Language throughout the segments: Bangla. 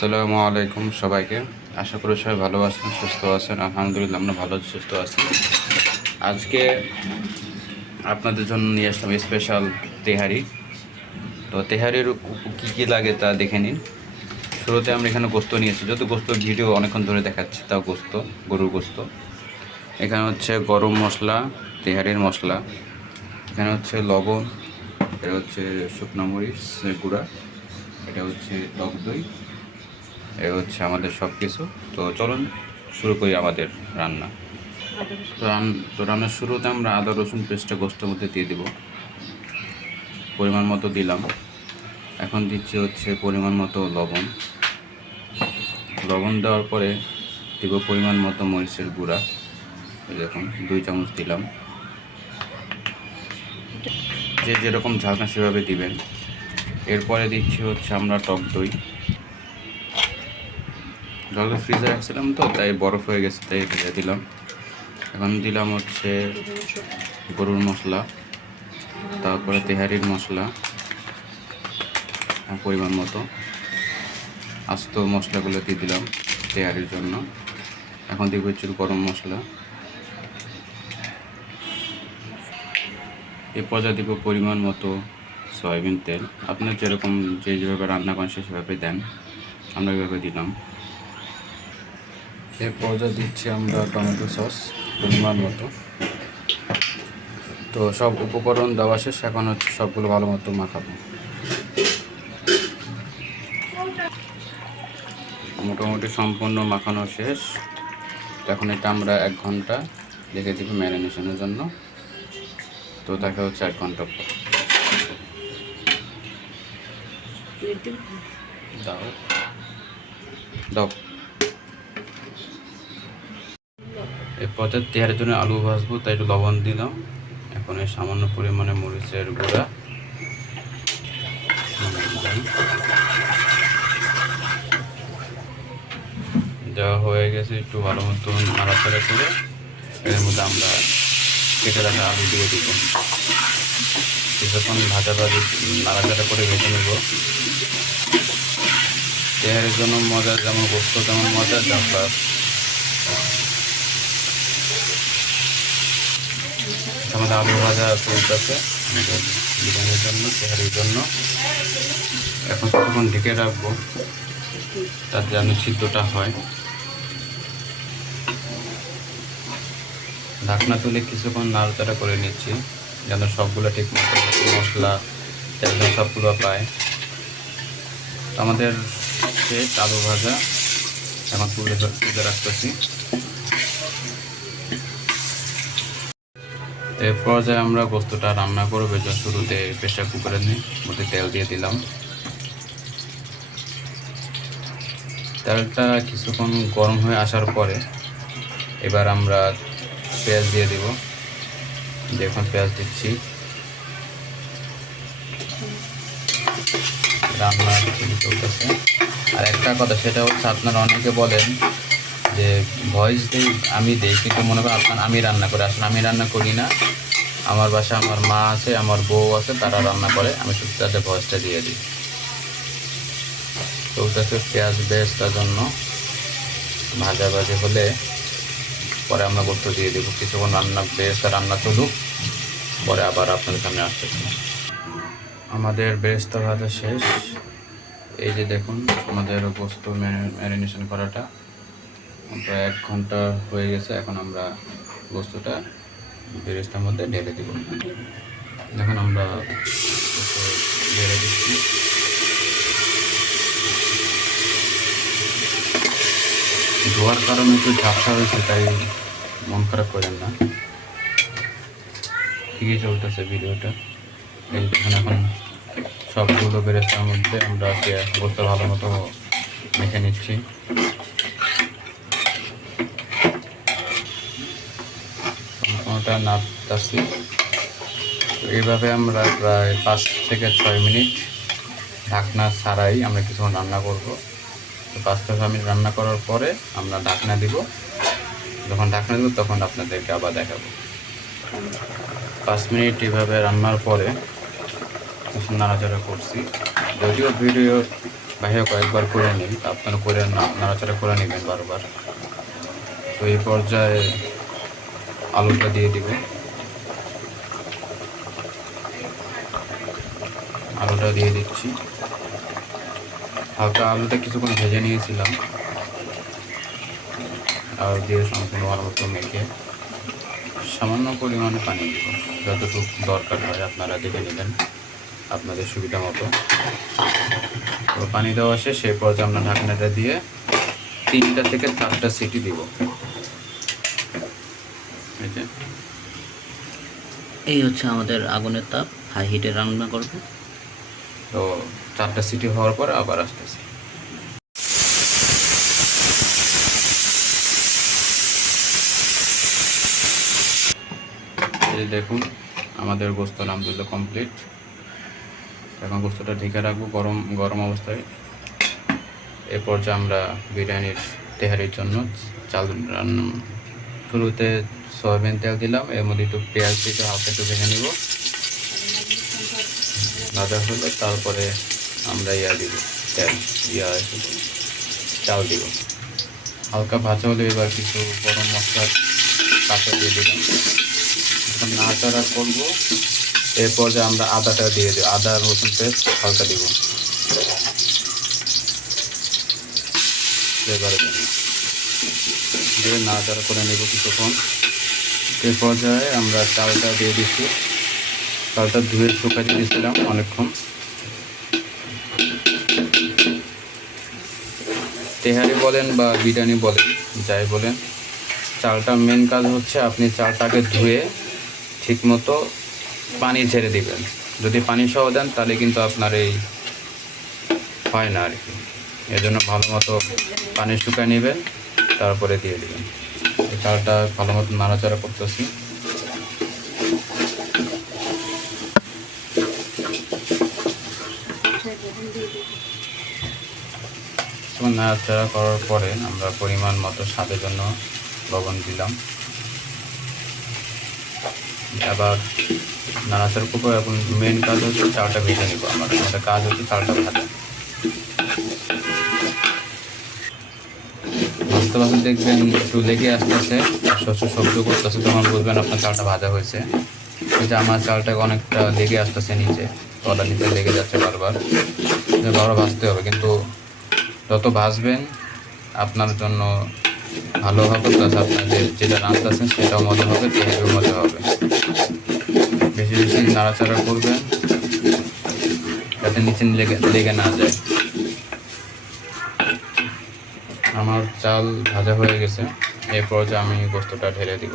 আসসালামু আলাইকুম সবাইকে। আশা করি সবাই ভালো আছেন, সুস্থ আছেন। আলহামদুলিল্লাহ আমরা ভালো সুস্থ আছি। আজকে আপনাদের জন্য নিয়ে আসলাম স্পেশাল তেহারি। তো তেহারির কী কী লাগে তা দেখে নিন। শুরুতে আমরা এখানে গোস্ত নিয়েছি, যত গোস্তর ভিডিও অনেকক্ষণ ধরে দেখাচ্ছি, তাও গোস্ত, গরুর গোস্ত। এখানে হচ্ছে গরম মশলা, তেহারির মশলা, এখানে হচ্ছে লবণ, এটা হচ্ছে শুকনো মরিচ গুঁড়া, এটা হচ্ছে টক দই, এ হচ্ছে আমাদের সব কিছু। তো চলুন শুরু করি আমাদের রান্না। তো রান্নার শুরুতে আমরা আদা রসুন পেস্টটা গোস্তের মধ্যে দিয়ে দেব, পরিমাণ মতো দিলাম। এখন দিচ্ছি হচ্ছে পরিমাণ মতো লবণ। লবণ দেওয়ার পরে দেব পরিমাণ মতো মরিচের গুঁড়া, এই দেখুন 2 চামচ দিলাম। যে যেরকম ঝালনা সেভাবে দিবেন। এরপরে দিচ্ছি হচ্ছে আমরা টক দই। জলটা ফ্রিজে রাখছিলাম তো তাই বরফ হয়ে গেছে, তাই ঢেলে দিলাম। এখন দিলাম হচ্ছে গরুর মশলা, তারপরে তেহারির মশলা পরিমাণ মতো, আস্ত মশলাগুলো দিয়ে দিলাম তেহারির জন্য। এখন দিব হচ্ছে গরম মশলা। এ পর্যায়ে দিব পরিমাণ মতো সয়াবিন তেল। আপনার যেরকম যেভাবে রান্না করেন সেভাবে দেন, আমরা এভাবে দিলাম। এ পর্যায়ে দিচ্ছি আমরা টমেটো সস পরিমাণ মতো। তো সব উপকরণ দেওয়া শেষ, এখন হচ্ছে সবগুলো ভালো মতো মাখাবো। মোটামুটি সম্পূর্ণ মাখানো শেষ। এখন এটা আমরা 1 ঘন্টা রেখে দিব ম্যারিনেশনের জন্য। তো দেখা হচ্ছে 1 ঘন্টা পর। দাও দাও। এর পর্যায়ে তেহারের জন্য আলু ভাজবো, তাই একটু লবণ দিলাম। এখন এই সামান্য পরিমাণে মরিচের গুঁড়া দেওয়া হয়ে গেছে। একটু ভালো মতো নাড়াচাড়া করে এর মধ্যে আমরা কেটে রাখা আলু দিয়ে দিব। কিছুক্ষণ ভাজাভাজি নাড়াচাড়া করে ভেজে নেব। তেহারের জন্য মজা যেমন গোস্ত তেমন মজা, প্লাস আমাদের আলু ভাজা চলতেছে বিরিয়ানির জন্য, তেহারির জন্য। এখন কিছুক্ষণ ঢেকে রাখবো তাতে যেন সিদ্ধটা হয়। ঢাকনা তুলে কিছুক্ষণ নাড়াচাড়া করে নিচ্ছি যেন সবগুলো ঠিক মতো মশলা তেল সবগুলো পায়। আমাদের শেষ আলু ভাজা, এখন তুলে রাখতেছি। এর পর্যায়ে আমরা গোস্তটা রান্না করবো। যা শুরুতে প্রেসার কুকারের মধ্যে তেল দিয়ে দিলাম। তেলটা কিছুক্ষণ গরম হয়ে আসার পরে এবার আমরা পেঁয়াজ দিয়ে দিব। দেখুন পেঁয়াজ দিচ্ছি। রান্না চলতেছে। আর একটা কথা, সেটা হচ্ছে আপনারা অনেকে বলেন যে ভয়েস আমি দিই, কিন্তু মনে করেন আমি রান্না করি। আসলে আমি রান্না করি না, আমার বাসায় আমার মা আছে, আমার বউ আছে, তারা রান্না করে, আমি শুধু তাদের ভয়েসটা দিয়ে দিই। চলতেছে পেঁয়াজ বেরেস্তার জন্য ভাজাভাজি হলে পরে আমরা গোস্ত দিয়ে দেবো। কিছুক্ষণ বেরেস্তা রান্না চলুক, পরে আবার আপনাদের সামনে আসতেছি। আমাদের বেরেস্তা ভাজা শেষ। এই যে দেখুন আমাদের গোস্ত ম্যারিনেশন করাটা প্রায় 1 ঘন্টা হয়ে গেছে। এখন আমরা গোস্তটা বেরেস্তার মধ্যে ঢেলে দেব। দেখুন আমরা গোস্ত ঢেলে দিচ্ছি। ধোয়ার কারণে একটু ঝাপসা হয়েছে, তাই মন খারাপ করেন না, ঠিকই চলতেছে ভিডিওটা। এই এখন সবগুলো বেরেস্তার মধ্যে আমরা গোস্ত ভালো মতো মেখে নিচ্ছি। সম্পূর্ণটা নাড়তেছি। এইভাবে আমরা প্রায় 5 থেকে 6 মিনিট ঢাকনা ছাড়াই আমরা কিছুক্ষণ রান্না করব। তো 5 থেকে 6 মিনিট রান্না করার পরে আমরা ঢাকনা দিব। যখন ঢাকনা দেব তখন আপনাদেরকে আবার দেখাবো। 5 মিনিট এভাবে রান্নার পরে নাড়াচাড়া করছি। যদিও ভিডিও বাইরে কয়েকবার করে নিই, আপনারা করে নাড়াচাড়া করে নেবেন বারবার। তো এই পর্যায়ে আলুটা দিয়ে দিব। আলুটা দিয়ে দিচ্ছি। হালকা আলুটা কিছুক্ষণ ভেজে নিয়েছিলাম, আর দিয়ে সম্পূর্ণ ভালো মতো মেখে সামান্য পরিমাণে পানি দিব, যতটুকু দরকার হয় আপনারা দেখে নেবেন আপনাদের সুবিধা মতো। তো পানি দেওয়া শেষ, সেই পর্যায়ে আমরা ঢাকনাটা দিয়ে 3টা থেকে 4টা সিটি দিব। এই হচ্ছে আমাদের আগুনের তাপ, হাই হিটে রান্না করবে। তো 4টা সিটি হওয়ার পর আবার আসতেছি। এই দেখুন আমাদের গোস্ত আলহামদুলিল্লাহ কমপ্লিট। এখন গোস্তটা ঢেকে রাখবো গরম গরম অবস্থায়। এ পর্যায়ে আমরা বিরিয়ানির তেহারির জন্য চাল শুরুতে সয়াবিন তেল দিলাম, এর মধ্যে একটু পেঁয়াজ দিয়ে হালকা একটু ভেঙে নিব, ভাজা হলে তারপরে আমরা দিব তেল, চাল দিব। হালকা ভাজা হলে এবার কিছু গরম মশলার কাঁচা দিয়ে দিলাম, নাড়াচাড়া করবো। এরপর যে আমরা আদাটা দিয়ে দেবো, আদা রসুন পেস্ট হালকা দিব ফ্লেভারের জন্য, দিয়ে নাড়াচাড়া করে নেব কিছুক্ষণ। এর পর্যায়ে আমরা চালটা দিয়ে দিচ্ছি। চালটা ধুয়ে শুকাতে দিয়েছিলাম অনেকক্ষণ। তেহারি বলেন বা বিরিয়ানি বলেন, যাই বলেন, চালটা মেন কাজ হচ্ছে আপনি চালটাকে ধুয়ে ঠিকমতো পানি ছেড়ে দিবেন। যদি পানি সহ দেন তাহলে কিন্তু আপনার এই হয় না আর কি। এর জন্য ভালো মতো পানি শুকায় নেবেন, তারপরে দিয়ে দেবেন। এই চালটা ভালো মতো নাড়াচাড়া করতেছি। নাড়াচাড়া করার পরে আমরা পরিমাণ মতো স্বাদের জন্য লবণ দিলাম। আবার নাড়াচাড়া করবো। এখন মেন কাজ হচ্ছে চালটা ভেজে নিব। আমাদের কাজ হচ্ছে চালটা ভাজা। ভাজতে ভাজতে দেখবেন একটু লেগে আসতেছে, শব্দ করতেছে, তখন বুঝবেন আপনার চালটা ভাজা হয়েছে। যে আমার চালটা অনেকটা লেগে আসতেছে নিচে, তলা নিচে লেগে যাচ্ছে বারবার, বারবার ভাজতে হবে। কিন্তু যত ভাজবেন আপনার জন্য ভালো হবে, প্লাস আপনার যেটা রাঁধতেছেন সেটাও মজা হবে, তেহারিও মজা হবে। বেশি বেশি নাড়াচাড়া করবেন যাতে নিচে লেগে না যায়। আমার চাল ভাজা হয়ে গেছে, এরপর যে আমি গোস্তটা ঢেলে দিব।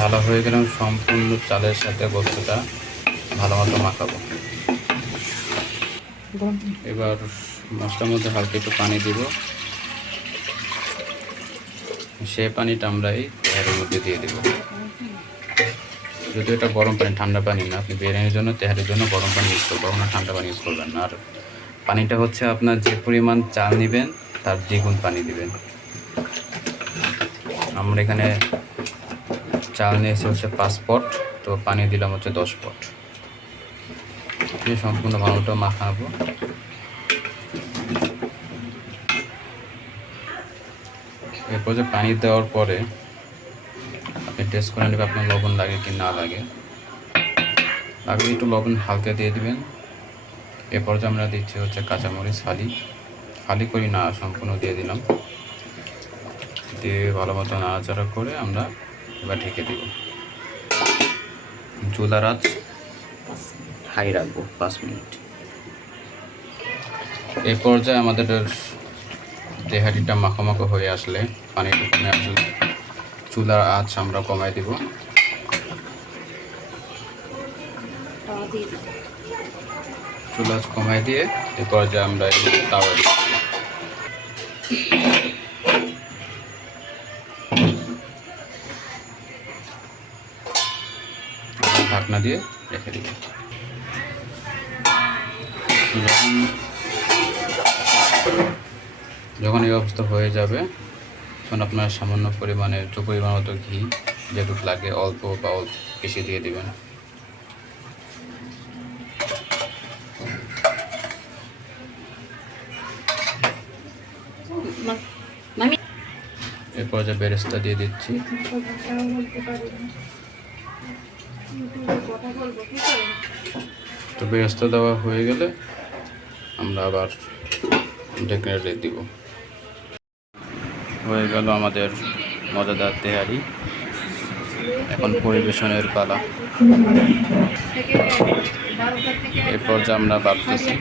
ভালো হয়ে গেলাম, সম্পূর্ণ চালের সাথে গোস্তটা ভালো মতো মাখাবো। এবার মশলার মধ্যে হালকা একটু পানি দিব, সে পানিটা আমরা এই তেহারির মধ্যে দিয়ে দেব। যদি এটা গরম পানি, ঠান্ডা পানি না। আপনি বিরিয়ানির জন্য তেহারির জন্য গরম পানি ইউজ করবেন না, ঠান্ডা পানি ইউজ করবেন না। আর পানিটা হচ্ছে আপনার যে পরিমাণ চাল নেবেন তার দ্বিগুণ পানি দিবেন। আমরা এখানে চাল নিয়েছি হচ্ছে 5 পট, তো পানি দিলাম হচ্ছে 10 পট। দিয়ে সম্পূর্ণ ভালোটা মাখাবো। এরপর যে পানি দেওয়ার পরে আপনি টেস্ট করে নেবেন আপনার লবণ লাগে কি না লাগে। লাগলে একটু লবণ হালকা দিয়ে দিবেন। এরপর যে আমরা দিচ্ছি হচ্ছে কাঁচামরিচ ফালি করি না, সম্পূর্ণ দিয়ে দিলাম। দিয়ে ভালো মতো নাড়াচাড়া করে আমরা এবার ঢেকে দিব। চুলার আঁচ হাই রাখবো 5 মিনিট। এই পর্যায়ে আমাদের তেহারিটা মাখো হয়ে আসলে, পানিটা কমে আসলে চুলার আঁচ আমরা কমাই দিব। চুলা আঁচ কমাই দিয়ে এই পর্যায়ে আমরা তাওয়া দিচ্ছি। ঢাকনা দিয়ে রেখে দিব। যখন এই অবস্থা হয়ে যাবে এখন আপনার সামান্য পরিমাণে পরিমাণ মতো ঘি যেটুকু লাগে অল্প বা অল্প বেশি দিয়ে দিবেন। এরপর যে বেরেস্তা দিয়ে দিচ্ছি। তো বেরেস্তা দেওয়া হয়ে গেলে আমরা আবার ঢেকে রেখে দিব। হয়ে গেল আমাদের মজাদার তেহারি। এখন পরিবেশনের পালা। এরপর যে আমরা ভাবতেছি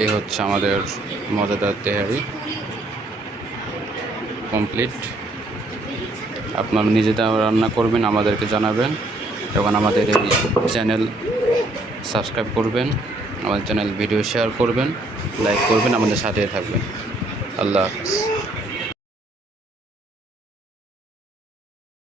এই হচ্ছে আমাদের মজাদার তেহারি কমপ্লিট। আপনারা নিজেরা রান্না করবেন, আমাদেরকে জানাবেন এবং আমাদের এই চ্যানেল সাবস্ক্রাইব করবেন, আমাদের চ্যানেল ভিডিও শেয়ার করবেন, লাইক করবেন, আমাদের সাথে থাকবেন। আল্লাহ হাফেজ।